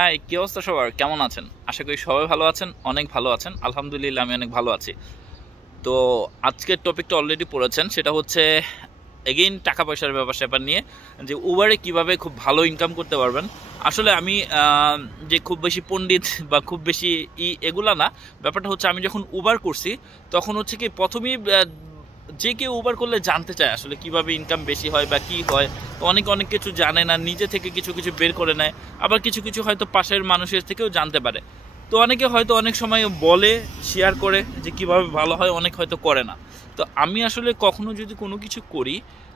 High, কি অবস্থা সবার? কেমন আছেন? আশা করি সবাই ভালো আছেন, অনেক ভালো আছেন। আলহামদুলিল্লাহ আমি অনেক ভালো আছি। তো আজকের টপিকটা অলরেডি পড়েছেন, সেটা হচ্ছে এগেইন টাকা পয়সার ব্যাপার নিয়ে, যে উবারে কিভাবে খুব ভালো ইনকাম করতে পারবেন। আসলে আমি যে খুব বেশি পণ্ডিত বা খুব বেশি এগুলা না। ব্যাপারটা হচ্ছে আমি যখন উবার করছি তখন হচ্ছে কি প্রথমেই যে কেউ উবার করলে জানতে চায় আসলে কিভাবে ইনকাম বেশি হয় বা কি হয়। তো অনেক অনেক কিছু জানে না, নিজে থেকে কিছু কিছু বের করে নেয়। আবার কিছু কিছু হয়তো পাশের মানুষের থেকেও জানতে পারে। তো অনেকে হয়তো অনেক সময় বলে, শেয়ার করে যে কিভাবে ভালো হয়, অনেক হয়তো করে না। তো আমি আসলে কখনো যদি কোনো কিছু করি,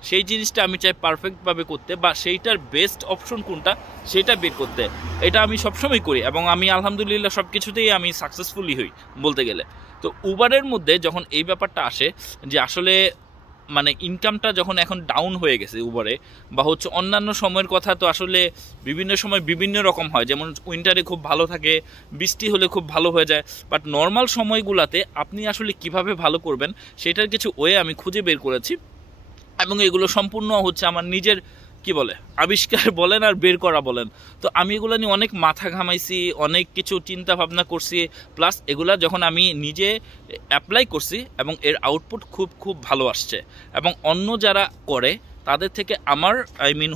সেই জিনিসটা আমি চাই পারফেক্টভাবে করতে, বা সেইটার বেস্ট অপশন কোনটা সেটা বের করতে। এটা আমি সবসময় করি এবং আমি আলহামদুলিল্লাহ সব কিছুতেই আমি সাকসেসফুলি হই বলতে গেলে। তো উবারের মধ্যে যখন এই ব্যাপারটা আসে যে আসলে মানে ইনকামটা যখন এখন ডাউন হয়ে গেছে উবারে, বা হচ্ছে অন্যান্য সময়ের কথা তো আসলে বিভিন্ন সময় বিভিন্ন রকম হয়। যেমন উইন্টারে খুব ভালো থাকে, বৃষ্টি হলে খুব ভালো হয়ে যায়। বাট নর্মাল সময়গুলোতে আপনি আসলে কিভাবে ভালো করবেন সেটার কিছু ওয়ে আমি খুঁজে বের করেছি। এবং এগুলো সম্পূর্ণ হচ্ছে আমার নিজের কি বলে আবিষ্কার বলেন আর বের করা বলেন। তো আমি এগুলো নিয়ে অনেক মাথা ঘামাইছি, অনেক কিছু চিন্তা ভাবনা করছি। প্লাস এগুলা যখন আমি নিজে অ্যাপ্লাই করছি এবং এর আউটপুট খুব খুব ভালো আসছে। এবং অন্য যারা করে তাদের থেকে আমার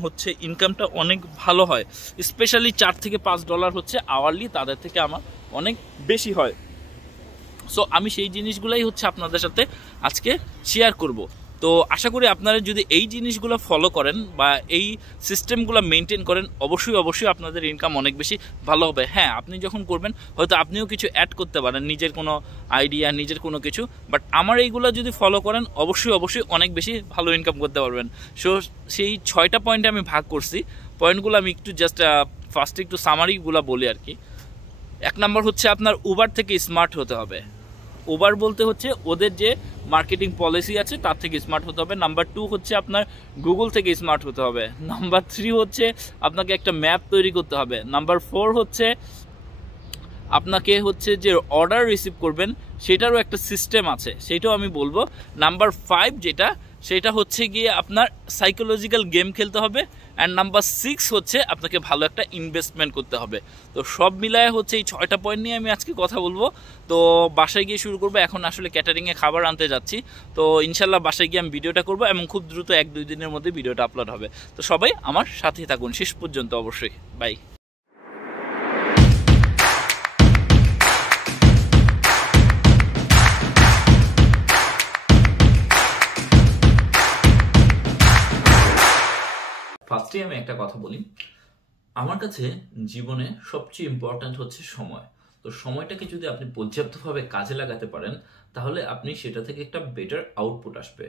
হচ্ছে ইনকামটা অনেক ভালো হয়। স্পেশালি $4 থেকে $5 হচ্ছে আওয়ারলি, তাদের থেকে আমার অনেক বেশি হয়। সো আমি সেই জিনিসগুলাই হচ্ছে আপনাদের সাথে আজকে শেয়ার করব। তো আশা করি আপনারা যদি এই জিনিসগুলো ফলো করেন বা এই সিস্টেমগুলো মেনটেন করেন, অবশ্যই অবশ্যই আপনাদের ইনকাম অনেক বেশি ভালো হবে। হ্যাঁ, আপনি যখন করবেন হয়তো আপনিও কিছু অ্যাড করতে পারেন, নিজের কোনো আইডিয়া, নিজের কোনো কিছু। বাট আমার এইগুলো যদি ফলো করেন অবশ্যই অবশ্যই অনেক বেশি ভালো ইনকাম করতে পারবেন। সো সেই 6টা পয়েন্টে আমি ভাগ করছি। পয়েন্টগুলো আমি একটু জাস্ট ফার্স্টে একটু সামারিগুলো বলি আর কি। 1 নম্বর হচ্ছে আপনার উবার থেকে স্মার্ট হতে হবে। উবার বলতে হচ্ছে ওদের যে মার্কেটিং পলিসি আছে তার থেকে স্মার্ট হতে হবে। নাম্বার 2 হচ্ছে আপনার গুগল থেকে স্মার্ট হতে হবে। নাম্বার 3 হচ্ছে আপনাকে একটা ম্যাপ তৈরি করতে হবে। নাম্বার 4 হচ্ছে আপনাকে হচ্ছে যে অর্ডার রিসিভ করবেন সেটারও একটা সিস্টেম আছে, সেটাও আমি বলবো। নাম্বার 5 যেটা, সেটা হচ্ছে গিয়ে আপনার সাইকোলজিক্যাল গেম খেলতে হবে। অ্যান্ড নাম্বার 6 হচ্ছে আপনাকে ভালো একটা ইনভেস্টমেন্ট করতে হবে। তো সব মিলায় হচ্ছে এই 6টা পয়েন্ট নিয়ে আমি আজকে কথা বলবো। তো বাসায় গিয়ে শুরু করবো। এখন আসলে ক্যাটারিংয়ে খাবার আনতে যাচ্ছি। তো ইনশাল্লাহ বাসায় গিয়ে আমি ভিডিওটা করবো এবং খুব দ্রুত 1-2 দিনের মধ্যে ভিডিওটা আপলোড হবে। তো সবাই আমার সাথেই থাকুন শেষ পর্যন্ত অবশ্যই। বাই। ফার্স্টে আমি একটা কথা বলি, আমার কাছে জীবনে সবচেয়ে ইম্পর্ট্যান্ট হচ্ছে সময়। তো সময়টাকে যদি আপনি পর্যাপ্তভাবে কাজে লাগাতে পারেন তাহলে আপনি সেটা থেকে একটা বেটার আউটপুট আসবে।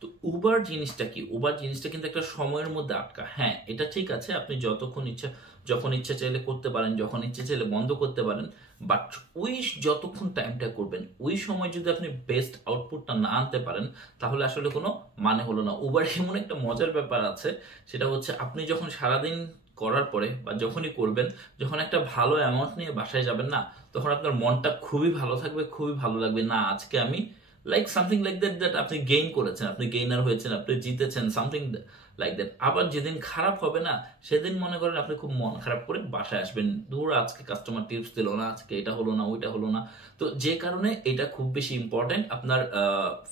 তো উবার জিনিসটা কি? উবার জিনিসটা কিন্তু একটা সময়ের মধ্যে আটকা। হ্যাঁ, এটা ঠিক আছে, আপনি যতক্ষণ ইচ্ছা যখন ইচ্ছা চাইলে করতে পারেন, যখন ইচ্ছা চাইলে বন্ধ করতে পারেন। বাট ওই যতক্ষণ টাইমটা করবেন ওই সময় যদি আপনি বেস্ট আউটপুটটা না আনতে পারেন তাহলে আসলে কোনো মানে হলো না। উবার এমন একটা মজার ব্যাপার আছে, সেটা হচ্ছে আপনি যখন সারাদিন করার পরে বা যখনই করবেন, যখন একটা ভালো অ্যামাউন্ট নিয়ে বাসায় যাবেন না, তখন আপনার মনটা খুবই ভালো থাকবে, খুবই ভালো লাগবে। না, আজকে আমি like something like that, that আপনি গেইন করেছেন, আপনি গেইনার হয়েছেন, আপনি জিতেছেন, সামথিং লাইক দ্যাট। আবার যেদিন খারাপ হবে না, সেদিন মনে করেন আপনি খুব মন খারাপ করে বাসায় আসবেন, দূর আজকে কাস্টমার টিপস দিল না, আজকে এটা হলো না, ওইটা হলো না। তো যে কারণে এটা খুব বেশি ইম্পর্টেন্ট। আপনার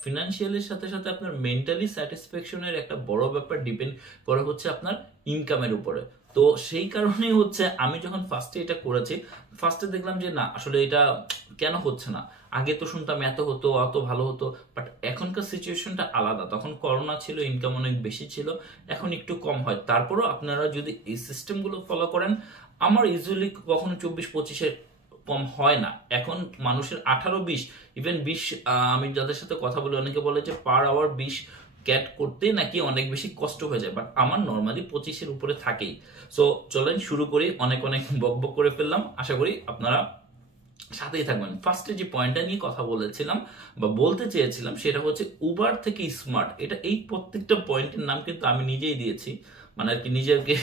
ফিনান্সিয়ালের সাথে সাথে আপনার মেন্টালি স্যাটিসফ্যাকশনের একটা বড় ব্যাপার ডিপেন্ড করে হচ্ছে আপনার ইনকামের উপরে। তো সেই কারণেই হচ্ছে আমি যখন ফার্স্টে এটা করেছি, ফার্স্টে দেখলাম যে না, আসলে এটা কেন হচ্ছে না। আগে তো শুনতাম এত হতো, অত ভালো হতো। বাট এখনকার সিচুয়েশনটা আলাদা। তখন করোনা ছিল, ইনকাম অনেক বেশি ছিল, এখন একটু কম হয়। তারপরও আপনারা যদি এই সিস্টেমগুলো ফলো করেন, আমার ইউজুয়ালি কখনো 24-25-এর কম হয় না। এখন মানুষের 18-20, ইভেন 20, আমি যাদের সাথে কথা বলি অনেকে বলে যে পার আওয়ার 20 ক্যাট করতে নাকি অনেক বেশি কষ্ট হয়ে যায়। বাট আমার নর্মালি 25-এর উপরে থাকেই। সো চলেন শুরু করি। অনেক অনেক বকবক করে ফেললাম, আশা করি আপনারা সাথেই থাকবেন। ফার্স্টে যে পয়েন্টটা নিয়ে কথা বলেছিলাম বা বলতে চেয়েছিলাম সেটা হচ্ছে উবার থেকে স্মার্ট। এটা এই প্রত্যেকটা পয়েন্টের নাম কিন্তু আমি নিজেই দিয়েছি, মানে আর কি নিজেকে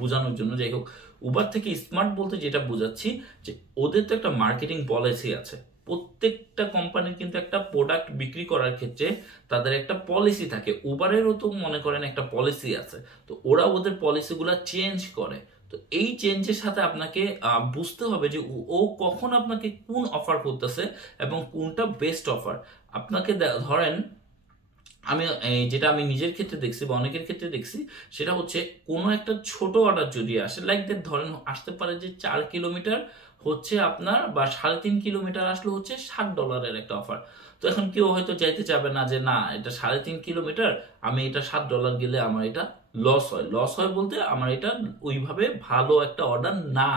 বোঝানোর জন্য। যাই হোক, উবার থেকে স্মার্ট বলতে যেটা বোঝাচ্ছি যে ওদের তো একটা মার্কেটিং পলিসি আছে। প্রত্যেকটা কোম্পানির কিন্তু একটা প্রোডাক্ট বিক্রি করার ক্ষেত্রে তাদের একটা পলিসি থাকে। উবারেরও তো মনে করেন একটা পলিসি আছে। তো ওরা ওদের পলিসিগুলো চেঞ্জ করে। তো এই চেঞ্জের সাথে আপনাকে বুঝতে হবে যে ও কখন আপনাকে কোন অফার করতেছে এবং কোনটা বেস্ট অফার। আপনাকে ধরেন যেটা আমি নিজের ক্ষেত্রে দেখছি বা অনেকের ক্ষেত্রে দেখছি, সেটা হচ্ছে কোনো একটা ছোট অর্ডার যদি আসে, লাইক দ্যাট ধরেন আসতে পারে যে 4 কিলোমিটার হচ্ছে আপনার বা 3.5 কিলোমিটার আসলে হচ্ছে $7 একটা অফার। তো এখন কেউ হয়তো যাইতে চাবে না যে না এটা 3.5 কিলোমিটার, আমি এটা $7 গেলে আমার এটা লস হয় বলতে আমার এটা ওইভাবে ভালো একটা অর্ডার না,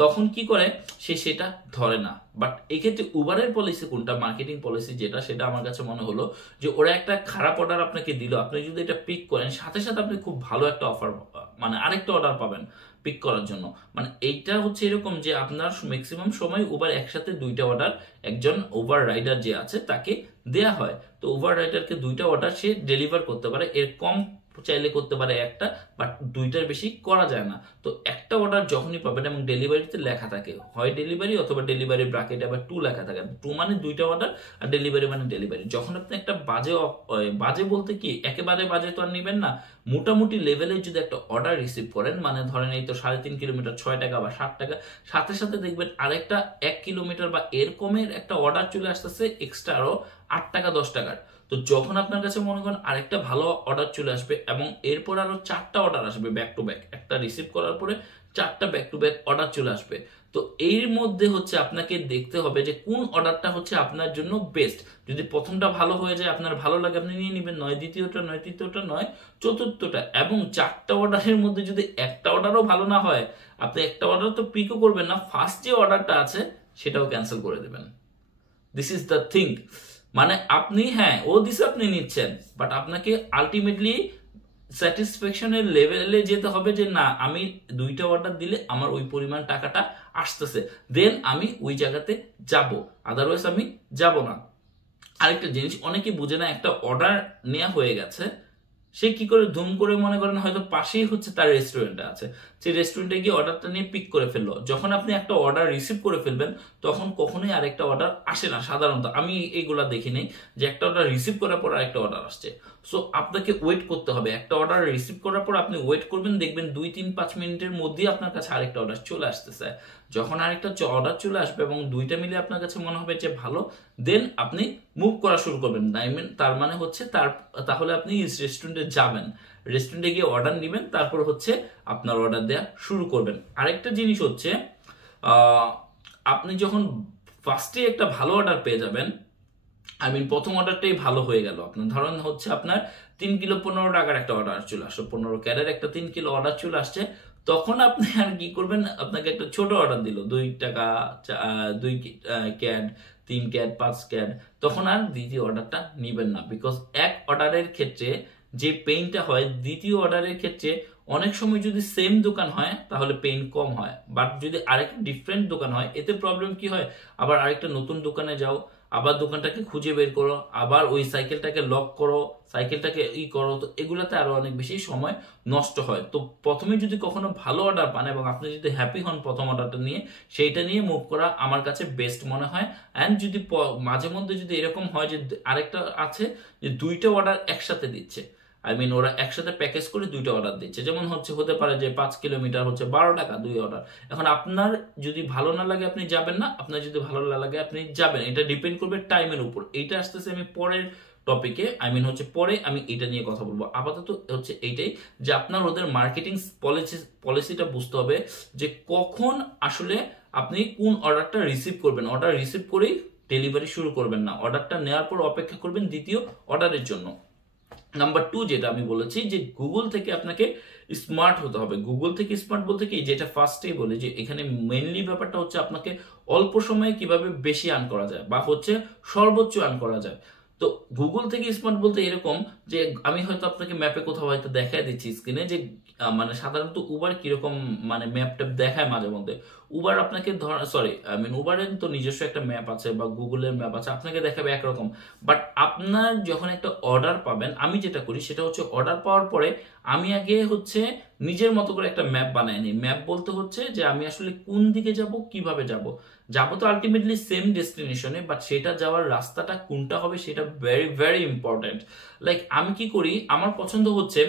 তখন কি করে সে সেটা ধরে না। বাট এক্ষেত্রে উবারের পলিসি কোনটা, মার্কেটিং পলিসি যেটা, সেটা আমার কাছে মনে হলো যে ওরা একটা খারাপ অর্ডার আপনাকে দিল, আপনি যদি এটা পিক করেন সাথে সাথে আপনি খুব ভালো একটা অফার মানে আরেকটা অর্ডার পাবেন পিক করার জন্য। মানে এইটা হচ্ছে এরকম যে আপনার ম্যাক্সিমাম সময় উবার একসাথে 2টা অর্ডার একজন ওভার রাইডার যে আছে তাকে দেয়া হয়। তো ওভার রাইডারকে 2টা অর্ডার সে ডেলিভার করতে পারে, এর কম চাইলে করতে পারে একটা, বাট 2টার বেশি করা যায় না। তো একটা অর্ডার যখনই পাবেন এবং ডেলিভারিতে লেখা থাকে হয় ডেলিভারি অথবা ডেলিভারি ব্র্যাকেটে আবার 2 লেখা থাকে, 2 মানে 2টা অর্ডার আর ডেলিভারি মানে ডেলিভারি। যখন আপনি একটা বাজে বলতে কি একেবারে বাজে তো আর নেবেন না, মোটামুটি লেভেলে যদি একটা অর্ডার রিসিভ করেন, মানে ধরেন এই তো 3.5 কিলোমিটার 6 টাকা বা 7 টাকা, সাথে সাথে দেখবেন আরেকটা 1 কিলোমিটার বা এরকমের একটা অর্ডার চলে আসতেছে এক্সট্রা আরো 8 টাকা 10 টাকার। তো যখন আপনার কাছে মনে করেন আরেকটা ভালো অর্ডার চলে আসবে এবং এরপর আরো 4টা অর্ডার আসবে ব্যাক টু ব্যাক, একটা রিসিভ করার পরে 4টা ব্যাক টু ব্যাক অর্ডার চলে আসবে, তো এর মধ্যে হচ্ছে আপনাকে দেখতে হবে যে কোন অর্ডারটা হচ্ছে আপনার জন্য বেস্ট। যদি প্রথমটা ভালো হয়ে যায়, আপনার ভালো লাগে, আপনি নিয়ে নেবেন, নয় দ্বিতীয়টা, নয় তৃতীয়টা, নয় চতুর্থটা। এবং 4টা অর্ডারের মধ্যে যদি একটা অর্ডারও ভালো না হয়, আপনি একটা অর্ডার তো পিকও করবেন না, ফার্স্ট যে অর্ডারটা আছে সেটাও ক্যান্সেল করে দেবেন। This is the thing. মানে আপনি হ্যাঁ ও দিছে আপনি নিচ্ছেন, বাট আপনাকে আলটিমেটলি স্যাটিসফ্যাকশনের লেভেলে যেতে হবে যে না আমি 2টা অর্ডার দিলে আমার ওই পরিমাণ টাকাটা আসতেছে, দেন আমি ওই জায়গাতে যাব, আদারওয়াইজ আমি যাব না। আরেকটা জিনিস অনেকে বুঝে না, একটা অর্ডার নেওয়া হয়ে গেছে, সে কি করে ধুম করে মনে করেন হয়তো পাশেই হচ্ছে তার রেস্টুরেন্টটা আছে, সেই রেস্টুরেন্টে গিয়ে অর্ডারটা নিয়ে পিক করে ফেললো। যখন আপনি একটা অর্ডার রিসিভ করে ফেলবেন তখন কখনোই আরেকটা অর্ডার আসে না সাধারণত, আমি এইগুলা দেখি নেই যে একটা অর্ডার রিসিভ করার পর আরেকটা অর্ডার আসছে। সো আপনাকে ওয়েট করতে হবে, একটা অর্ডার রিসিভ করার পর আপনি ওয়েট করবেন, দেখবেন 2-3-5 মিনিটের মধ্যেই আপনার কাছে আরেকটা অর্ডার চলে আসতেছে। যখন আরেকটা অর্ডার চলে আসবে এবং 2টা মিলে আপনার কাছে মনে হবে যে ভালো, দেন আপনি মুভ করা শুরু করবেন। তার মানে হচ্ছে তাহলে আপনি রেস্টুরেন্টে যাবেন, রেস্টুরেন্টে গিয়ে অর্ডার নেবেন, তারপর হচ্ছে আপনার অর্ডার দেওয়া শুরু করবেন। আরেকটা জিনিস হচ্ছে আপনি যখন ফার্স্টে একটা ভালো অর্ডার পেয়ে যাবেন, প্রথম অর্ডারটাই ভালো হয়ে গেল, আপনার ধরেন হচ্ছে আপনার 3 কিলো 15 টাকার একটা অর্ডার চলে আসলো, 15 ক্যারের একটা 3 কিলো অর্ডার চলে আসছে, তখন আপনি আর কি করবেন, আপনাকে একটা ছোট অর্ডার দিল 2 টাকা 2 ক্যাড 3 ক্যাড 5 ক্যাড, তখন আর দ্বিতীয় অর্ডারটা নিবেন না, বিকজ এক অর্ডারের ক্ষেত্রে যে পেইনটা হয় দ্বিতীয় অর্ডারের ক্ষেত্রে অনেক সময় যদি সেম দোকান হয় তাহলে পেইন কম হয়, বাট যদি আরেকটা ডিফারেন্ট দোকান হয় এতে প্রবলেম কি হয়, আবার আরেকটা নতুন দোকানে যাও, আবার দোকানটাকে খুঁজে বের করো, আবার ওই সাইকেলটাকে লক করো, সাইকেলটাকে করো, তো এগুলাতে আরো অনেক বেশি সময় নষ্ট হয়। তো প্রথমে যদি কখনো ভালো অর্ডার পান এবং আপনি যদি হ্যাপি হন প্রথম অর্ডারটা নিয়ে, সেইটা নিয়ে মুভ করা আমার কাছে বেস্ট মনে হয়। অ্যান্ড যদি মাঝে মধ্যে যদি এরকম হয় যে আরেকটা আছে যে 2টা অর্ডার একসাথে দিচ্ছে, ওরা একসাথে প্যাকেজ করে 2টা অর্ডার দিচ্ছে, যেমন হতে পারে যে 5 কিলোমিটার হচ্ছে 12 টাকা 2 অর্ডার। এখন আপনার যদি ভালো না লাগে আপনি যাবেন না, আপনার যদি ভালো না লাগে আপনি যাবেন, এটা ডিপেন্ড করবে টাইমের উপর। এইটা আসতেছে আমি পরের টপিকে, পরে আমি এটা নিয়ে কথা বলবো। আপাতত হচ্ছে এইটাই যে আপনার ওদের মার্কেটিং পলিসিটা বুঝতে হবে যে কখন আসলে আপনি কোন অর্ডারটা রিসিভ করবেন, অর্ডার রিসিভ করেই ডেলিভারি শুরু করবেন না, অর্ডারটা নেওয়ার পর অপেক্ষা করবেন দ্বিতীয় অর্ডারের জন্য। নাম্বার 2 যেটা আমি বলেছি যে গুগল থেকে আপনাকে স্মার্ট হতে হবে। গুগল থেকে স্মার্ট বলতে কি, যেটা ফার্স্টেই বলে যে এখানে মেইনলি ব্যাপারটা হচ্ছে আপনাকে অল্প সময়ে কিভাবে বেশি আর্ন করা যায় বা হচ্ছে সর্বোচ্চ আর্ন করা যায়। তো গুগল থেকে স্মার্ট বলতে এরকম যে আমি হয়তো আপনাকে ম্যাপে কোথাও হয়তো দেখাই দিচ্ছি স্ক্রিনে যে সাধারণত উবার কিরকম ম্যাপ ট্যাপ দেখায় মাঝে মধ্যে। উবার আপনাকে উবারের তো নিজস্ব একটা ম্যাপ আছে বা গুগলের ম্যাপ আছে, আপনাকে দেখাবে একরকম, বাট আপনার যখন একটা অর্ডার পাবেন, আমি যেটা করি সেটা হচ্ছে অর্ডার পাওয়ার পরে আমি আগে হচ্ছে নিজের মতো করে একটা ম্যাপ বানায় নিই। ম্যাপ বলতে হচ্ছে যে আমি আসলে কোন দিকে যাব, কিভাবে যাব তো আলটিমেটলি সেম ডেস্টিনেশনে, বাট সেটা যাওয়ার রাস্তাটা কোনটা হবে সেটা ভেরি ভেরি ইম্পর্টেন্ট। লাইক আমি কি করি, আমার পছন্দ হচ্ছে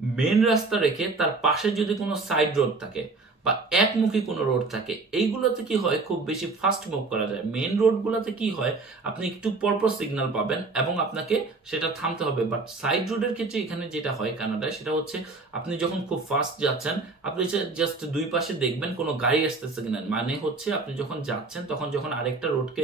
মেন রাস্তা রেখে তার পাশে যদি কোনো সাইড রোড থাকে বা একমুখী কোনো রোড থাকে, এইগুলোতে কি হয় খুব বেশি ফাস্ট মুভ করা যায়। মেন রোডগুলোতে কি হয় আপনি একটু পরপর সিগন্যাল পাবেন এবং আপনাকে সেটা থামতে হবে। বাট সাইড রোডের ক্ষেত্রে এখানে যেটা হয় কানাডায় সেটা হচ্ছে আপনি যখন খুব ফাস্ট যাচ্ছেন আপনি জাস্ট দুই পাশে দেখবেন কোনো গাড়ি আসতেছে কিনা, মানে হচ্ছে আপনি যখন যাচ্ছেন তখন যখন আরেকটা রোডকে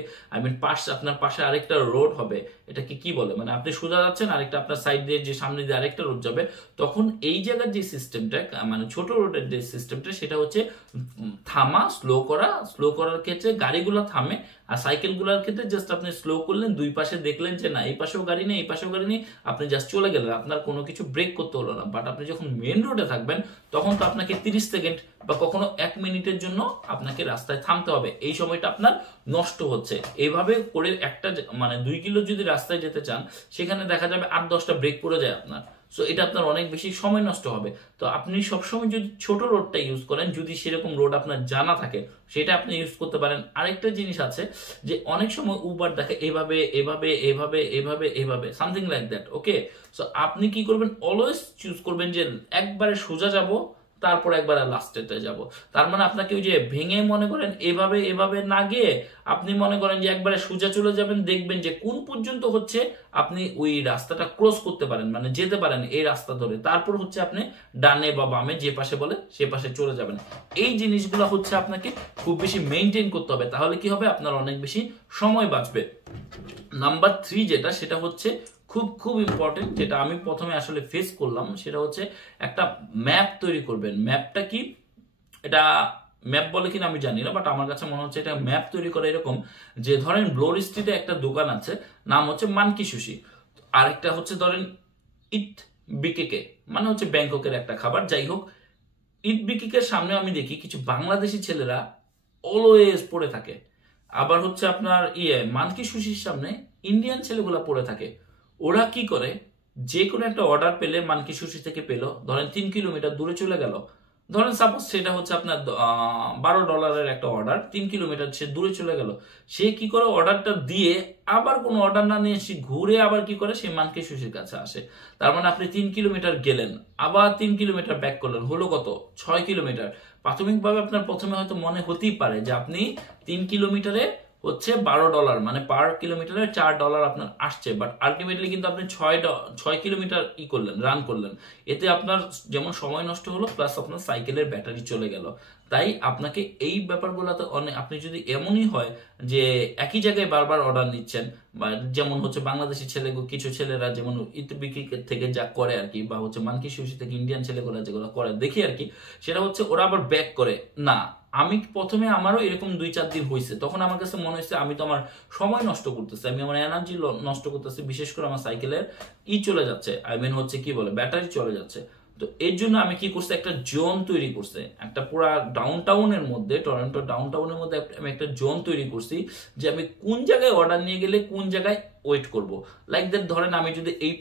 পাশ আপনার পাশে আরেকটা রোড হবে, এটাকে কি বলে মানে আপনি সোজা যাচ্ছেন আরেকটা আপনার সাইড দিয়ে যে সামনে দিয়ে আরেকটা রোড যাবে, তখন এই জায়গার যে সিস্টেমটা মানে ছোট রোডের যে সিস্টেমটা সেটা হচ্ছে থামা, স্লো করার ক্ষেত্রে গাড়িগুলো থামে, আর সাইকেলগুলোর ক্ষেত্রে জাস্ট আপনি স্লো করলেন, দুই পাশে দেখলেন যে না এই পাশেও গাড়ি নেই এই পাশেও গাড়ি নেই, আপনি জাস্ট চলে গেলেন, আপনার কোনো কিছু ব্রেক করতে হলো না। বাট আপনি যখন মেন রোডে থাকবেন তখন তো আপনাকে 30 সেকেন্ড বা কখনো 1 মিনিটের জন্য আপনাকে রাস্তায় থামতে হবে, এই সময়টা আপনার নষ্ট হচ্ছে। এইভাবে করে একটা মানে 2 কিলো যদি রাস্তায় যেতে চান সেখানে দেখা যাবে 8-10টা ব্রেক পড়ে যায় আপনার, সো এটা আপনার অনেক বেশি সময় নষ্ট হবে। তো আপনি সবসময় যদি ছোট রোডটা ইউজ করেন, যদি সেরকম রোড আপনার জানা থাকে সেটা আপনি ইউজ করতে পারেন। আরেকটা জিনিস আছে যে অনেক সময় উবার দেখে এভাবে এভাবে এভাবে এভাবে এভাবে something like that, okay. So আপনি কি করবেন, অলওয়েজ চুজ করবেন যে একবারে সোজা যাব তারপর একবার লাস্টেতে যাব। তার মানে আপনাকে ওই যে ভেঙে মনে করেন এভাবে এভাবে না গিয়ে আপনি মনে করেন যে একবারে সোজা চলে যাবেন, দেখবেন যে কোন পর্যন্ত হচ্ছে আপনি ওই রাস্তাটা ক্রস করতে পারেন মানে যেতে পারেন এই রাস্তা ধরে, তারপর হচ্ছে আপনি ডানে বা বামে যে পাশে বলে সে পাশে চলে যাবেন। এই জিনিসগুলো হচ্ছে আপনাকে খুব বেশি মেনটেন করতে হবে, তাহলে কি হবে আপনার অনেক বেশি সময় বাঁচবে। নাম্বার 3 যেটা সেটা হচ্ছে খুব খুব ইম্পর্টেন্ট, যেটা আমি প্রথমে আসলে ফেস করলাম, সেটা হচ্ছে একটা ম্যাপ তৈরি করবেন। ম্যাপটা কি, এটা ম্যাপ বলে কিনা আমি জানি না, বাট আমার কাছে মনে হচ্ছে এটা ম্যাপ তৈরি করে এরকম যে ধরেন ব্লোর স্ট্রিটে একটা দোকান আছে, নাম হচ্ছে মানকি সুশি, আরেকটা হচ্ছে ধরেন ইট বিকেকে, মানে হচ্ছে ব্যাংককের একটা খাবার, যাই হোক ইট বিকেকের সামনে আমি দেখি কিছু বাংলাদেশি ছেলেরা অলওয়েজ পড়ে থাকে, আবার হচ্ছে আপনার মানকি সুশির সামনে ইন্ডিয়ান ছেলেগুলা পড়ে থাকে। ওরা কি করে, যে কোনো একটা অর্ডার পেলে মানকি সুশি থেকে পেলো, ধরেন 3 কিলোমিটার দূরে চলে গেল, ধরেন সাপোজ সেটা হচ্ছে আপনার $12 একটা অর্ডার, 3 কিলোমিটার সে দূরে চলে গেল, সে কি করে অর্ডারটা দিয়ে আবার কোনো অর্ডার না নিয়ে সে ঘুরে আবার কি করে সে মানকি সুশির কাছে আসে। তার মানে আপনি 3 কিলোমিটার গেলেন, আবার 3 কিলোমিটার ব্যাক করলেন, হলো কত 6 কিলোমিটার। প্রাথমিকভাবে আপনার প্রথমে হয়তো মনে হতেই পারে যে আপনি 3 কিলোমিটারে হচ্ছে $12 মানে পার কিলোমিটারে $4 আপনার আসছে, বাট আলটিমেটলি কিন্তু আপনি 6 কিলোমিটার করলেন, রান করলেন, এতে আপনার যেমন সময় নষ্ট হলো প্লাস আপনার সাইকেলের ব্যাটারি চলে গেল। তাই আপনাকে এই ব্যাপারগুলোতে অনেক, আপনি যদি এমনই হয় যে একই জায়গায় বারবার অর্ডার নিচ্ছেন, বা যেমন হচ্ছে বাংলাদেশি কিছু ছেলেরা যেমন ইতিবিকি থেকে যা করে আর কি, বা হচ্ছে মানকি সুশি থেকে ইন্ডিয়ান ছেলেগুলো যেগুলো করে দেখি আর কি, সেটা হচ্ছে ওরা আবার ব্যাক করে না। আমি প্রথমে আমারও এরকম 2-4 দিন হয়েছে, তখন আমার কাছে মনে হয়েছে আমি তো আমার সময় নষ্ট করতেছি, আমি আমার এনার্জি নষ্ট করতেছি, বিশেষ করে আমার সাইকেলের চলে যাচ্ছে, হচ্ছে কি বলে ব্যাটারি চলে যাচ্ছে। তো এর জন্য আমি কি করছি, একটা জোন তৈরি করছে, একটা পুরা ডাউনটাউনের মধ্যে, টরন্টো ডাউনটাউনের মধ্যে আমি একটা জোন তৈরি করছি যে আমি কোন জায়গায় অর্ডার নিয়ে গেলে কোন জায়গায় ওয়েট করব। লাইক দ্যাট ধরেন আমি যদি এই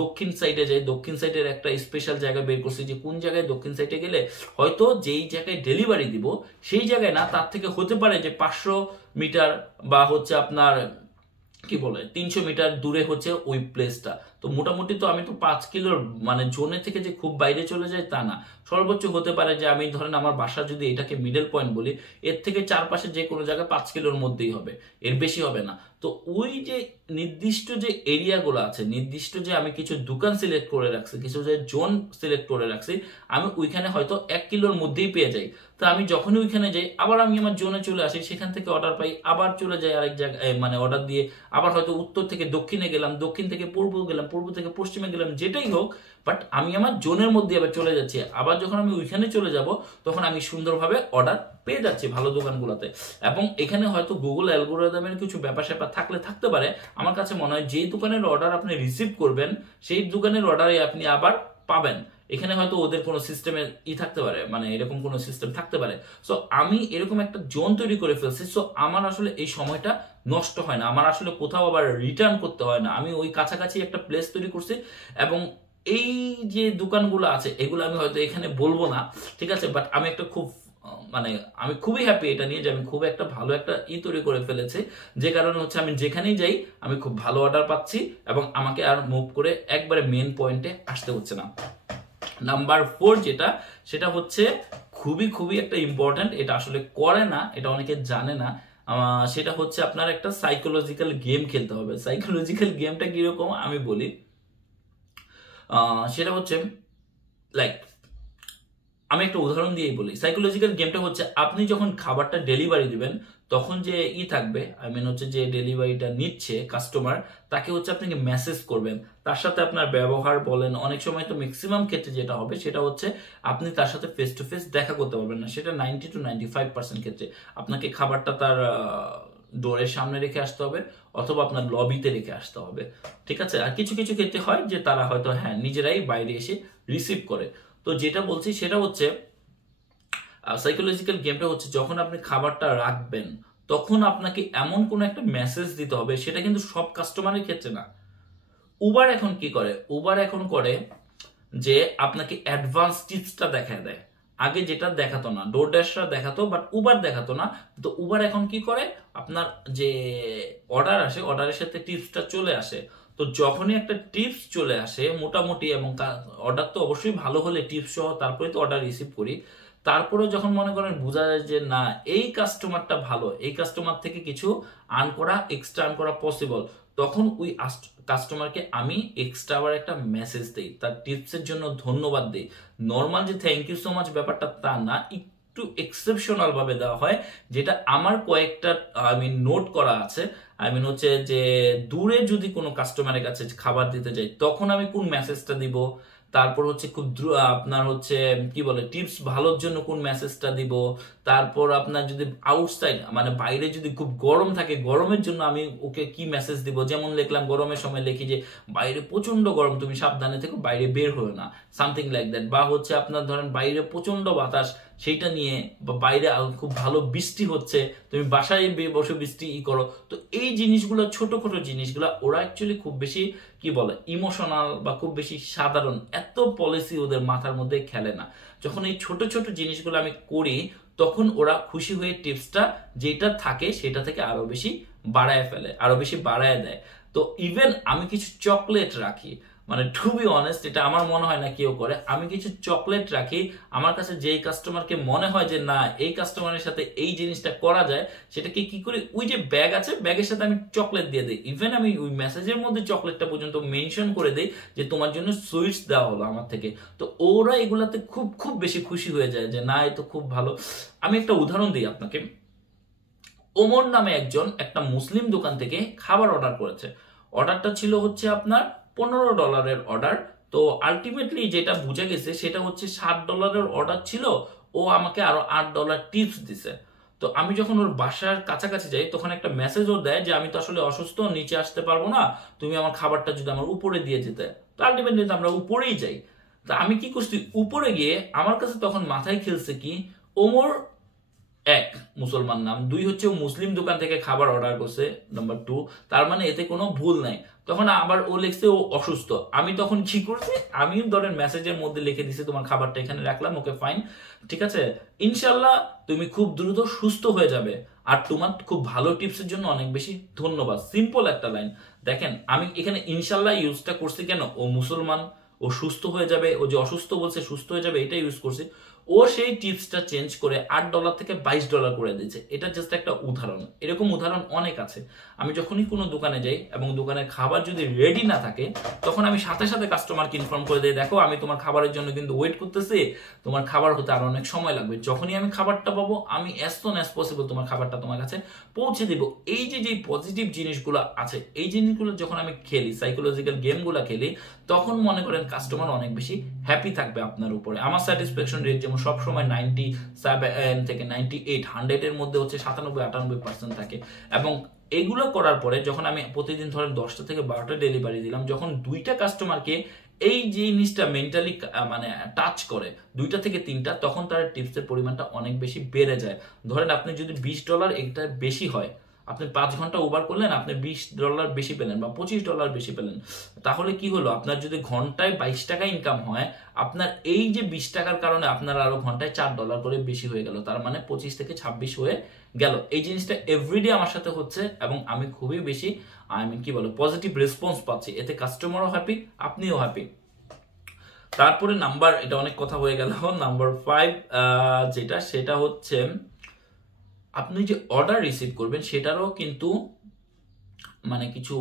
দক্ষিণ সাইডে যাই, দক্ষিণ সাইডের একটা স্পেশাল জায়গা বের করছি যে কোন জায়গায় দক্ষিণ সাইডে গেলে হয়তো যেই জায়গায় ডেলিভারি দিব সেই জায়গায় না, তার থেকে হতে পারে যে 500 মিটার বা হচ্ছে আপনার কি বলে 300 মিটার দূরে হচ্ছে ওই প্লেসটা। তো মোটামুটি তো আমি তো 5 কিলোর মানে জোনে থেকে যে খুব বাইরে চলে যায় তা না, সর্বোচ্চ হতে পারে যে আমি ধরেন আমার বাসা যদি এটাকে মিডল পয়েন্ট বলি, এর থেকে চারপাশে যে কোনো জায়গায় 5 কিলোর মধ্যেই হবে, এর বেশি হবে না। তো ওই যে নির্দিষ্ট যে এরিয়াগুলো আছে, নির্দিষ্ট যে আমি কিছু দোকান সিলেক্ট করে রাখছি, কিছু যে জোন সিলেক্ট করে রাখছি, আমি ওইখানে হয়তো 1 কিলোর মধ্যেই পেয়ে যাই। তো আমি যখনই ওইখানে যাই আবার আমি আমার জোনে চলে আসি, সেখান থেকে অর্ডার পাই, আবার চলে যাই আরেক জায়গায় মানে অর্ডার দিয়ে, আবার হয়তো উত্তর থেকে দক্ষিণে গেলাম, দক্ষিণ থেকে পূর্ব গেলাম, পূর্ব থেকে পশ্চিমে গেলাম, যেটাই হোক, বাট আমি আমার জোনের মধ্যে আবার চলে যাচ্ছি। আবার যখন আমি ওইখানে চলে যাব তখন আমি সুন্দরভাবে অর্ডার পেয়ে যাচ্ছি ভালো দোকানগুলোতে। এবং এখানে হয়তো গুগল অ্যালগোরিদমের কিছু ব্যাপার স্যাপার থাকতে পারে। আমার কাছে মনে হয় যেই দোকানের অর্ডার আপনি রিসিভ করবেন সেই দোকানের অর্ডারে আপনি আবার পাবেন, এখানে হয়তো ওদের কোনো সিস্টেমে থাকতে পারে, মানে এরকম কোনো সিস্টেম থাকতে পারে। সো আমি এরকম একটা জোন তৈরি করে ফেলছি, সো আমার আসলে এই সময়টা নষ্ট হয় না, আমার আসলে কোথাও আবার রিটার্ন করতে হয় না, আমি ওই কাছাকাছি একটা প্লেস তৈরি করছি। এবং এই যে দোকানগুলো আছে এগুলো আমি হয়তো এখানে বলবো না, ঠিক আছে, বাট আমি একটা খুব মানে আমি খুবই হ্যাপি এটা নিয়ে যে আমি খুব একটা ভালো একটা তৈরি করে ফেলেছি, যে কারণে হচ্ছে আমি যেখানেই যাই আমি খুব ভালো অর্ডার পাচ্ছি এবং আমাকে আর মুভ করে একবারে মেন পয়েন্টে আসতে হচ্ছে না। নাম্বার 4 যেটা, সেটা হচ্ছে খুবই খুবই একটা ইম্পর্টেন্ট, এটা আসলে করে না, এটা অনেকে জানে না। সেটা হচ্ছে আপনার একটা সাইকোলজিক্যাল গেম খেলতে হবে। সাইকোলজিক্যাল গেমটা কিরকম আমি বলি, সেটা হচ্ছে লাইক, আমি একটা উদাহরণ দিয়েই বলি। সাইকোলজিক্যাল গেমটা হচ্ছে আপনি যখন খাবারটা ডেলিভারি দিবেন, তখন যে থাকবে, আই মিন হচ্ছে যে ডেলিভারিটা নিচ্ছে কাস্টমার, তাকে হচ্ছে আপনাকে মেসেজ করবেন, তার সাথে আপনার ব্যবহার বলেন, অনেক সময় তো ম্যাক্সিমাম ক্ষেত্রে যেটা হবে সেটা হচ্ছে আপনি তার সাথে ফেস টু ফেস দেখা করতে পারবেন না, সেটা 90 to 95% ক্ষেত্রে। আপনাকে খাবারটা তার ডোরের সামনে রেখে আসতে হবে, অথবা আপনার লবিতে রেখে আসতে হবে, ঠিক আছে। আর কিছু কিছু ক্ষেত্রে হয় যে তারা হয়তো হ্যাঁ নিজেরাই বাইরে এসে রিসিভ করে। তো যেটা বলছি সেটা হচ্ছে সাইকোলজিক্যাল গেমটা হচ্ছে যখন আপনি খাবারটা রাখবেন, তখন আপনাকে এমন কোন একটা মেসেজ দিতে হবে, সেটা কিন্তু সব কাস্টমারের ক্ষেত্রে না। উবার এখন কি করে, উবার এখন করে যে আপনাকে অ্যাডভান্স টিপসটা দেখায় দেয়। আগে যেটা দেখাতো না, ডোরড্যাশরা দেখাতো, বাট উবার দেখাতো না। তো উবার এখন কি করে, আপনার যে অর্ডার আসে, অর্ডারের সাথে টিপসটা চলে আসে। তো যখনই একটা টিপস চলে আসে মোটামুটি, এবং অর্ডার তো অবশ্যই ভালো হলে টিপস সহ তারপরে তো অর্ডার রিসিভ করি, তারপরে যখন মনে করেন বোঝা যায় যে না এই কাস্টমারটা ভালো, এই কাস্টমার থেকে কিছু আর্ন করা, এক্সট্রা আর্ন করা পসিবল, তখন ওই কাস্টমারকে আমি এক্সট্রা আবার একটা মেসেজ দেই, তার টিপসের জন্য ধন্যবাদ দেই। নর্মাল যে থ্যাংক ইউ সো মাচ ব্যাপারটা তা না, একটু এক্সেপশনাল ভাবে দেওয়া হয়, যেটা আমার কয়েকটা আই মিন নোট করা আছে। আই মিন হচ্ছে যে দূরে যদি কোনো কাস্টমারের কাছে খাবার দিতে যাই, তখন আমি কোন মেসেজটা দিব, তারপর হচ্ছে খুব আপনার হচ্ছে কি বলে টিপস ভালোর জন্য কোন মেসেজটা দিব, তারপর আপনার যদি আউটসাইড মানে বাইরে যদি খুব গরম থাকে, গরমের জন্য আমি ওকে কি মেসেজ দিব। যেমন লিখলাম গরমের সময় লিখি যে বাইরে প্রচন্ড গরম, তুমি সাবধানে থেকো, বাইরে বের হও না, সামথিং লাইক দ্যাট। বা হচ্ছে আপনার ধরেন বাইরে প্রচন্ড বাতাস, সেইটা নিয়ে, বা বাইরে খুব ভালো বৃষ্টি হচ্ছে, তুমি বাসায় বসে বৃষ্টি করো। তো এই জিনিসগুলো, ছোট ছোট জিনিসগুলো ওরা অ্যাকচুয়ালি খুব বেশি কি বলে ইমোশনাল বা খুব বেশি সাধারণ, এত পলিসি ওদের মাথার মধ্যে খেলে না। যখন এই ছোট ছোট জিনিসগুলো আমি করি, তখন ওরা খুশি হয়ে টিপসটা যেটা থাকে সেটা থেকে আরো বেশি বাড়ায় ফেলে, আরো বেশি বাড়ায় দেয়। তো ইভেন আমি কিছু চকলেট রাখি, মানে টু বি অনেস্ট, এটা আমার মনে হয় না কেউ করে, আমি কিছু চকলেট রাখি। আমার কাছে যেই কাস্টমারকে মনে হয় যে না এই কাস্টমারের সাথে এই জিনিসটা করা যায়, সেটাকে কি করি, ওই যে ব্যাগ আছে, ব্যাগের সাথে আমি চকলেট দিয়ে দিই। ইভেন আমি ওই মেসেজের মধ্যে চকলেটটা পর্যন্ত মেনশন করে দিই যে তোমার জন্য সুইটস দেওয়া হলো আমার থেকে। তো ওরা এগুলাতে খুব খুব বেশি খুশি হয়ে যায় যে না এ তো খুব ভালো। আমি একটা উদাহরণ দিই আপনাকে। ওমর নামে একজন একটা মুসলিম দোকান থেকে খাবার অর্ডার করেছে। অর্ডারটা ছিল হচ্ছে আপনার $15 অর্ডার। তো আলটিমেটলি যেটা বুঝে গেছে সেটা হচ্ছে $7 অর্ডার ছিল, ও আমাকে আরো $8 টিপস দিছে। তো আমি যখন ওর বাসার কাছাকাছি যাই, তখন একটা মেসেজও দেয় যে আমি তো আসলে অসুস্থ, নিচে আসতে পারবো না, তুমি আমার খাবারটা যদি আমার উপরে দিয়ে যেতে। তো আলটিমেটলি আমরা উপরেই যাই। তা আমি কি করছি, উপরে গিয়ে আমার কাছে তখন মাথায় খেলছে কি, ওমর এক মুসলমান নাম, দুই হচ্ছে ও মুসলিম দোকান থেকে খাবার অর্ডার করছে, নাম্বার 2, তার মানে এতে কোনো ভুল নাই। তখন আবার ও লিখছে ও অসুস্থ। আমি তখন কি করছি, আমিও ধরেন মেসেজের মধ্যে লিখে দিছি তোমার খাবারটা এখানে রাখলাম, ওকে ফাইন, ঠিক আছে, ইনশাল্লাহ তুমি খুব দ্রুত সুস্থ হয়ে যাবে, আর তোমার খুব ভালো টিপসের জন্য অনেক বেশি ধন্যবাদ। সিম্পল একটা লাইন। দেখেন আমি এখানে ইনশাল্লাহ ইউজটা করছি কেন, ও মুসলমান, ও সুস্থ হয়ে যাবে, ও যে অসুস্থ বলছে সুস্থ হয়ে যাবে, এটা ইউজ করছি। ও সেই টিপসটা চেঞ্জ করে $8 থেকে $22 করে দিয়েছে। এটা জাস্ট একটা উদাহরণ, এরকম উদাহরণ অনেক আছে। আমি যখনই কোনো দোকানে যাই এবং দোকানের খাবার যদি রেডি না থাকে, তখন আমি সাথে সাথে কাস্টমারকে ইনফর্ম করে দিই, দেখো আমি তোমার খাবারের জন্য কিন্তু ওয়েট করতেছি, তোমার খাবার হতে আরো অনেক সময় লাগবে। যখনই আমি খাবারটা পাবো, আমি অ্যাজ সুন অ্যাজ পসিবল তোমার খাবারটা তোমার কাছে পৌঁছে দিব। এই যে যে পজিটিভ জিনিসগুলো আছে, এই জিনিসগুলো যখন আমি খেলি, সাইকোলজিক্যাল গেমগুলো খেলি, তখন মনে করেন কাস্টমার অনেক বেশি হ্যাপি থাকবে আপনার উপরে। আমার স্যাটিসফ্যাকশন রেট যেমন সবসময় 97 থেকে 98, 100 এর মধ্যে হচ্ছে 97-98% থাকে। এবং এগুলো করার পরে যখন আমি প্রতিদিন ধরেন 10টা থেকে 12টা ডেলিভারি দিলাম, যখন 2টা কাস্টমারকে এই জিনিসটা মেন্টালি মানে টাচ করে, 2টা থেকে 3টা, তখন তার টিপসের পরিমাণটা অনেক বেশি বেড়ে যায়। ধরেন আপনি যদি $20 এটা বেশি হয়, আপনি 5 ঘন্টা ওভার করলেন, আপনি $20 বেশি পেলেন বা $25 বেশি পেলেন, তাহলে কি হলো, আপনার যদি ঘন্টায় 22 টাকা ইনকাম হয়, আপনার এই যে 20 টাকার কারণে আপনার আরো ঘন্টায় $4 করে বেশি হয়ে গেল, তার মানে 25 থেকে 26 হয়ে গেল। এই জিনিসটা এভরিডে আমার সাথে হচ্ছে, এবং আমি খুবই বেশি আই মিন কি বলে পজিটিভ রেসপন্স পাচ্ছি, এতে কাস্টমারও হ্যাপি, আপনিও হ্যাপি। তারপরে নাম্বার, এটা অনেক কথা হয়ে গেল, নাম্বার 5 যেটা, সেটা হচ্ছে আপনি যে অর্ডার রিসিভ করবেন সেটারও কিন্তু মানে কিছু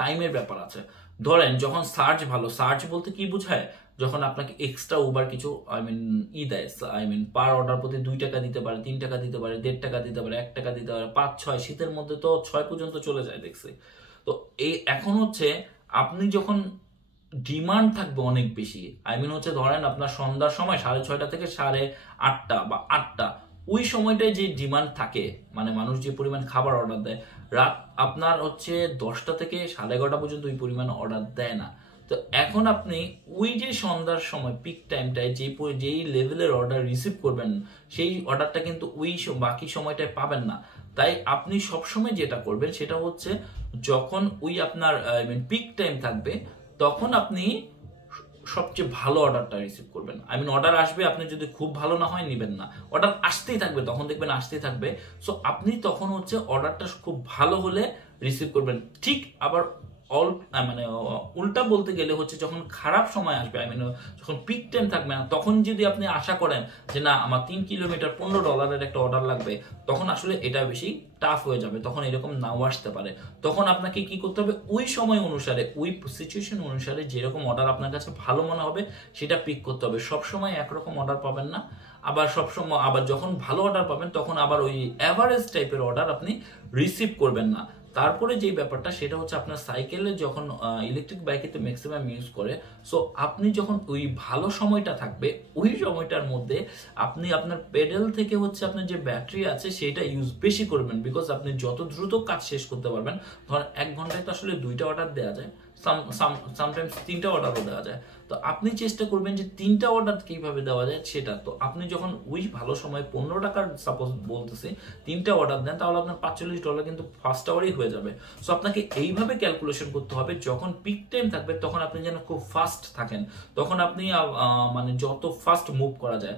টাইমের ব্যাপার আছে। ধরেন যখন সার্চ ভালো, সার্চ বলতে কি বোঝায়, যখন আপনাকে এক্সট্রা উবার কিছু দেয়, পার অর্ডার প্রতি 2 টাকা দিতে পারে, 3 টাকা দিতে পারে, 1.5 টাকা দিতে পারে, 1 টাকা দিতে পারে, 5-6, শীতের মধ্যে তো 6 পর্যন্ত চলে যায় দেখছি। তো এই এখন হচ্ছে আপনি যখন ডিমান্ড থাকবে অনেক বেশি, হচ্ছে ধরেন আপনার সন্ধ্যার সময় 6:30 থেকে 8:30 বা 8টা, ওই সময়টায় যে ডিমান্ড থাকে, মানে মানুষ যে পরিমাণ খাবার অর্ডার দেয়, রাত আপনার হচ্ছে 10টা থেকে 11:30 পর্যন্ত ওই পরিমাণ অর্ডার দেয় না। তো এখন আপনি ওই যে সন্ধ্যার সময় পিক টাইমটায় যেই লেভেলের অর্ডার রিসিভ করবেন, সেই অর্ডারটা কিন্তু ওই বাকি সময়টায় পাবেন না। তাই আপনি সবসময় যেটা করবেন সেটা হচ্ছে যখন ওই আপনার পিক টাইম থাকবে, তখন আপনি সবচেয়ে ভালো অর্ডারটা রিসিভ করবেন। অর্ডার আসবে, আপনি যদি খুব ভালো না হয় নিবেন না, অর্ডার আসতেই থাকবে, তখন দেখবেন আসতেই থাকবে। সো আপনি তখন হচ্ছে অর্ডারটা খুব ভালো হলে রিসিভ করবেন। ঠিক আবার উল্টা বলতে গেলে হচ্ছে যখন খারাপ সময় আসবে, যখন পিক টাইম থাকবে না, তখন যদি আপনি আশা করেন যে না আমার 3 কিলোমিটার $15 একটা অর্ডার লাগবে, তখন আসলে এটা বেশি টাফ হয়ে যাবে, তখন এরকম নাও আসতে পারে। তখন আপনাকে কি করতে হবে, ওই সময় অনুসারে, ওই সিচুয়েশন অনুসারে যেরকম অর্ডার আপনার কাছে ভালো মনে হবে সেটা পিক করতে হবে। সবসময় একরকম অর্ডার পাবেন না, আবার যখন ভালো অর্ডার পাবেন তখন আবার ওই অ্যাভারেজ টাইপের অর্ডার আপনি রিসিভ করবেন না। তারপরে যে ব্যাপারটা সেটা হচ্ছে আপনার সাইকেলে যখন ইলেকট্রিক বাইকে তো ম্যাক্সিমাম ইউজ করে, সো আপনি যখন ওই ভালো সময়টা থাকবে, ওই সময়টার মধ্যে আপনি আপনার পেডেল থেকে হচ্ছে আপনার যে ব্যাটারি আছে সেটা ইউজ বেশি করবেন, বিকজ আপনি যত দ্রুত কাজ শেষ করতে পারবেন। ধরেন 1 ঘন্টায় তো আসলে 2টা অর্ডার দেওয়া যায়, সামটাইমস 3টা অর্ডারও দেওয়া যায়। তো আপনি চেষ্টা করবেন যে 3টা অর্ডার কিভাবে দেওয়া যায় সেটা। তো আপনি যখন ওই ভালো সময় 15 টাকার সাপোজ বলতেছি 3টা অর্ডার দেন, তাহলে আপনার $45 কিন্তু ফার্স্ট আওয়ারই হয়ে যাবে। সো আপনাকে এইভাবে ক্যালকুলেশন করতে হবে, যখন পিক টাইম থাকবে তখন আপনি যেন খুব ফাস্ট থাকেন, তখন আপনি মানে যত ফাস্ট মুভ করা যায়।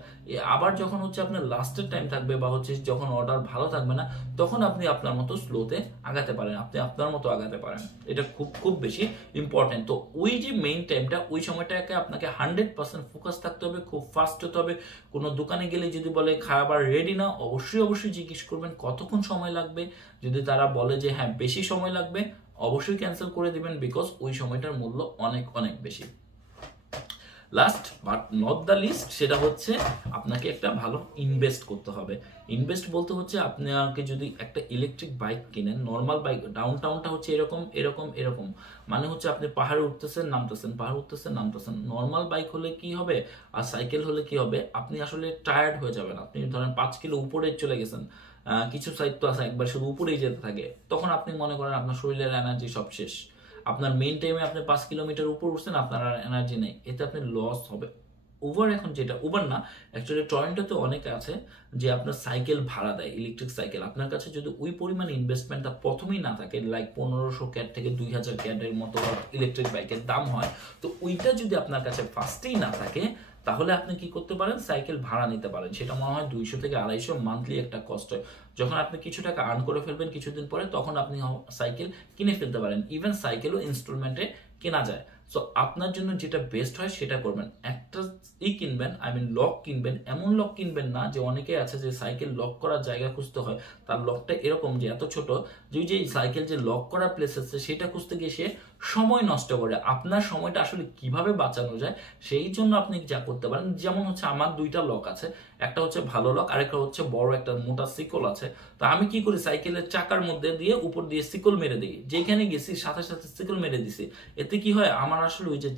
আবার যখন হচ্ছে আপনার লাস্টের টাইম থাকবে বা হচ্ছে যখন অর্ডার ভালো থাকবে না, তখন আপনি আপনার মতো স্লোতে আগাতে পারেন, আপনি আপনার মতো আগাতে পারেন। এটা খুব খুব বেশি ইম্পর্টেন্ট। তো ওই যে মেইন টাইমটা, ওই সময়টাকে আপনাকে 100% ফোকাস থাকতে হবে, খুব ফাস্ট হতে হবে। কোনো দোকানে গেলে যদি বলে খাবার রেডি না, অবশ্যই অবশ্যই জিজ্ঞেস করবেন কতক্ষণ সময় লাগবে। যদি তারা বলে যে হ্যাঁ বেশি সময় লাগবে, অবশ্যই ক্যান্সেল করে দিবেন, বিকজ ওই সময়টার মূল্য অনেক অনেক বেশি। Last but not the least, সেটা হচ্ছে আপনাকে একটা ভালো ইনভেস্ট করতে হবে। ইনভেস্ট বলতে হচ্ছে আপনাকে যদি একটা ইলেকট্রিক বাইক কিনেন, নর্মাল বাইক, ডাউন টাউনটা হচ্ছে এরকম এরকম এরকম, মানে হচ্ছে আপনি পাহাড়ে উঠতেছেন নামতেছেন, পাহাড়ে উঠতেছেন নামতেছেন। নর্মাল বাইক হলে কি হবে আর সাইকেল হলে কি হবে, আপনি আসলে টায়ার্ড হয়ে যাবেন। আপনি ধরেন 5 কিলো উপরে চলে গেছেন, কিছু সাইড তো আছে একবার শুধু উপরেই যেতে থাকে, তখন আপনি মনে করেন আপনার শরীরের এনার্জি সব শেষ। আপনার মেইন টাইমে আপনি 5 কিলোমিটার উপর উঠছেন, আপনার আর এনার্জি নেই, এতে আপনি লস হবে। উবার, এখন যেটা উবার না, অ্যাকচুয়ালি টরেন্টোতে অনেক আছে যে আপনার সাইকেল ভাড়া দেয়, ইলেকট্রিক সাইকেল। আপনার কাছে যদি ওই পরিমাণ ইনভেস্টমেন্টটা প্রথমেই না থাকে, লাইক 1500 ক্যাট থেকে 2000 ক্যাটের মতো ইলেকট্রিক বাইকের দাম হয়, তো ওইটা যদি আপনার কাছে ফার্স্টেই না থাকে, তাহলে আপনি কি করতে পারেন, সাইকেল ভাড়া নিতে পারেন। সেটা মনে হয় 200 থেকে 250 মান্থলি একটা কস্ট হয়। যখন আপনি কিছু টাকা আর্ন করে ফেলবেন কিছুদিন পরে, তখন আপনি সাইকেল কিনে ফেলতে পারেন। ইভেন সাইকেলও ইনস্টলমেন্টে কেনা যায়। সো আপনার জন্য যেটা বেস্ট হয় সেটা করবেন। একটা কিনবেন, লক কিনবেন, এমন লক কিনবেন না যে অনেকে আছে যে সাইকেল লক করার জায়গা খুঁজতে হয়, তার লকটা এরকম যে এত ছোট যে সাইকেল যে লক করার প্লেস আছে সেটা খুঁজতে গিয়ে সে সময় নষ্ট করে। আপনার সময়টা আসলে কিভাবে বাঁচানো যায় সেই জন্য আপনি যা করতে পারেন, যেমন হচ্ছে আমার 2টা লক আছে, একটা হচ্ছে ভালো লক, আরেকটা হচ্ছে বড় একটা মোটা সিকল আছে। তো আমি কি করি, সাইকেলের চাকার মধ্যে দিয়ে উপর দিয়ে সিকল মেরে দিই, যেখানে গেছি সাথে সাথে সিকল মেরে দিছি। এতে কি হয়, আমার আসলে ওই যে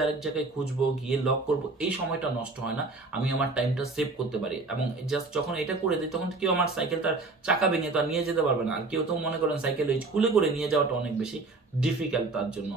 আরেক জায়গায় খুঁজবো, গিয়ে লক করব, এই সময়টা নষ্ট হয় না, আমি আমার টাইমটা সেভ করতে পারি। এবং জাস্ট যখন এটা করে দিই, তখন কেউ আমার সাইকেল তার চাকা ভেঙে তো আর নিয়ে যেতে পারবে না। আর কেউ তো মনে করেন সাইকেল ওই কুলে করে নিয়ে যাওয়াটা অনেক বেশি ডিফিকাল্ট তার জন্য।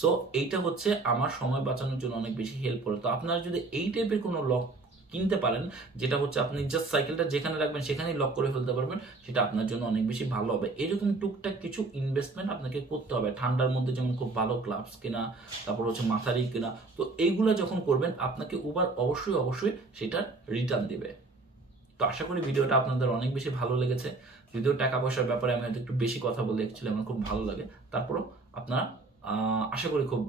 সো এইটা হচ্ছে আমার সময় বাঁচানোর জন্য অনেক বেশি হেল্প করে। তো আপনারা যদি এই টাইপের কোনো লক কিনতে পারেন, যেটা হচ্ছে আপনি জাস্ট সাইকেলটা যেখানে রাখবেন সেখানেই লক করে ফেলতে পারবেন, সেটা আপনার জন্য অনেক বেশি ভালো হবে। এরকম টুকটাক কিছু ইনভেস্টমেন্ট আপনাকে করতে হবে। ঠান্ডার মধ্যে যেমন খুব ভালো গ্লাভস কেনা, তারপর হচ্ছে মাথারি কেনা। তো এইগুলো যখন করবেন, আপনাকে উবার অবশ্যই অবশ্যই সেটা রিটার্ন দিবে। তো আশা করি ভিডিওটা আপনাদের অনেক বেশি ভালো লেগেছে। যদিও টাকা পয়সার ব্যাপারে আমি হয়তো একটু বেশি কথা বলে, অ্যাকচুয়ালি আমার খুব ভালো লাগে, তারপরও আপনারা আশা করি খুব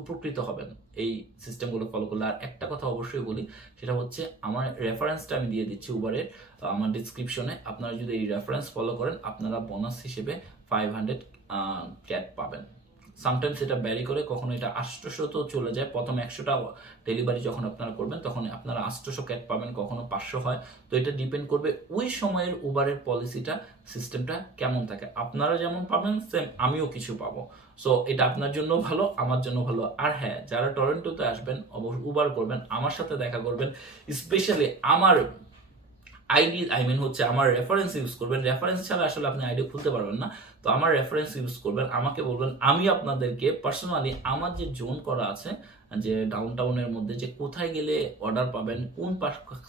উপকৃত হবেন এই সিস্টেমগুলো ফলো করলে। আর একটা কথা অবশ্যই বলি, সেটা হচ্ছে আমার রেফারেন্সটা আমি দিয়ে দিচ্ছি উবারের আমার ডিসক্রিপশনে। আপনারা যদি এই রেফারেন্স ফলো করেন আপনারা বোনাস হিসেবে 500 ক্যাট পাবেন। সামটাইমস এটা ব্যারি করে, কখনো এটা 800 তো চলে যায়। প্রথম 100টা ডেলিভারি যখন আপনারা করবেন তখন আপনারা 800 ক্যাট পাবেন, কখনো 500 হয়। তো এটা ডিপেন্ড করবে ওই সময়ের উবারের পলিসিটা, সিস্টেমটা কেমন থাকে। আপনারা যেমন পাবেন সেম আমিও কিছু পাবো। সো এটা আপনার জন্য ভালো, আমার জন্য ভালো। আর হ্যাঁ, যারা টরন্টোতে আসবেন অবশ্যই উবার করবেন, আমার সাথে দেখা করবেন, স্পেশালি আমার আইডি হচ্ছে আমার রেফারেন্স ইউজ করবেন। রেফারেন্স ছাড়া আসলে আপনি আইডি খুলতে পারবেন না। তো আমার রেফারেন্স ইউজ করবেন, আমাকে বলবেন, আমি আপনাদেরকে পার্সোনালি আমার যে জোন করা আছে যে ডাউনটাউনের মধ্যে যে কোথায় গেলে অর্ডার পাবেন, কোন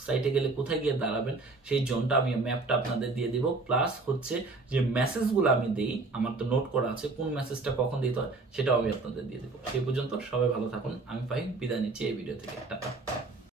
সাইটে গেলে কোথায় গিয়ে দাঁড়াবেন, সেই জোনটা আমি ম্যাপটা আপনাদের দিয়ে দিব। প্লাস হচ্ছে যে মেসেজগুলো আমি দিই, আমার তো নোট করা আছে কোন মেসেজটা কখন দিতে হয়, সেটাও আমি আপনাদের দিয়ে দেবো। সেই পর্যন্ত সবাই ভালো থাকুন। আমি ফাইন, বিদায় নিচ্ছি এই ভিডিও থেকে। টাটা।